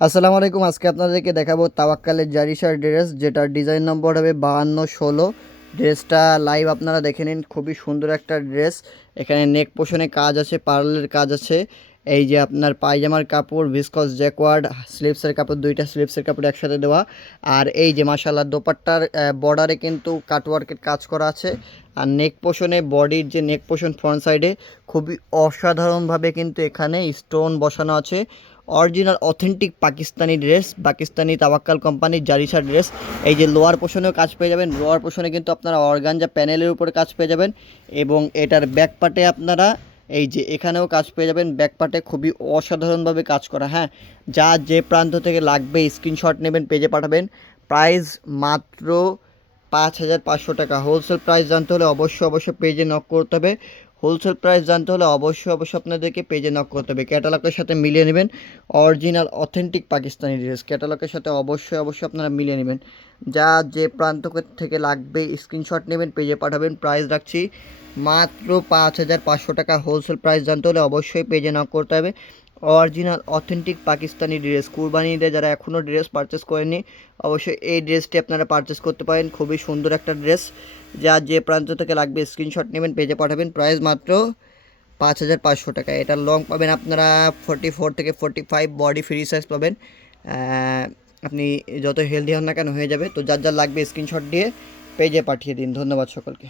আসসালামু আলাইকুম। আজকে আপনাদেরকে দেখাবো তাওয়াক্কালের জারিশার ড্রেস, যেটার ডিজাইন নম্বর হবে 5216। ড্রেসটা লাইভ আপনারা দেখে নিন, খুবই সুন্দর একটা ড্রেস। এখানে নেক পোষণে কাজ আছে, পার্লের কাজ আছে। এই যে আপনার পায়জামার কাপড় ভিসকস জ্যাকওয়ার্ড, স্লিপসের কাপড়, দুইটা স্লিপসের কাপড় একসাথে দেওয়া। আর এই যে মাশাআল্লাহ দোপাট্টার বর্ডারে কিন্তু কাটওয়ার্কের কাজ করা আছে। আর নেক পোষণে, বডির যে নেক পোষণ ফ্রন্ট সাইডে খুবই অসাধারণভাবে কিন্তু এখানে স্টোন বসানো আছে। Original authentic Pakistani dress, Pakistani Tawakkal কোম্পানির জারিশা ড্রেস। এই যে লোয়ার পোর্শনেও কাজ পেয়ে যাবেন, লোয়ার পোর্শনে কিন্তু আপনারা অর্গানজা প্যানেলের উপরে কাজ পেয়ে যাবেন। এবং এটার ব্যাক পার্টে আপনারা এই যে এখানেও কাজ পেয়ে যাবেন। ব্যাক পার্টে খুবই অসাধারণভাবে কাজ করা। হ্যাঁ, যা যে প্রান্ত থেকে লাগবে স্ক্রিনশট নেবেন, পেজে পাঠাবেন। প্রাইস মাত্র 5500 টাকা। হোলসেল প্রাইস জানতে হলে অবশ্যই পেজে নক করতে হবে। হোলসেল প্রাইস জানতে হলে অবশ্যই আপনাদেরকে পেজে নক করতে হবে। ক্যাটালগের সাথে মিলিয়ে নেবেন। অরিজিনাল অথেন্টিক পাকিস্তানি ড্রেস ক্যাটালগের সাথে অবশ্যই আপনারা মিলিয়ে নেবেন। যা যে প্রান্ত থেকে লাগবে স্ক্রিনশট নেবেন, পেজে পাঠাবেন। প্রাইস রাখছি মাত্র 5500 টাকা। হোলসেল প্রাইস জানতে হলে অবশ্যই পেজে নক করতে হবে। অরিজিনাল অথেন্টিক পাকিস্তানি ড্রেস, কুরবানি ঈদে যারা এখনও ড্রেস পারচেস করেননি অবশ্যই এই ড্রেসটি আপনারা পারচেস করতে পারেন। খুবই সুন্দর একটা ড্রেস। যা যে প্রান্ত থেকে লাগবে স্ক্রিনশট নেবেন, পেজে পাঠাবেন। প্রাইস মাত্র 5500 টাকা। এটা লং পাবেন আপনারা 44 থেকে 45, বডি ফ্রি সাইজ পাবেন। আপনি যত হেলদি হন না কেন হয়ে যাবে। তো যার লাগবে স্ক্রিনশট দিয়ে পেজে পাঠিয়ে দিন। ধন্যবাদ সকলকে।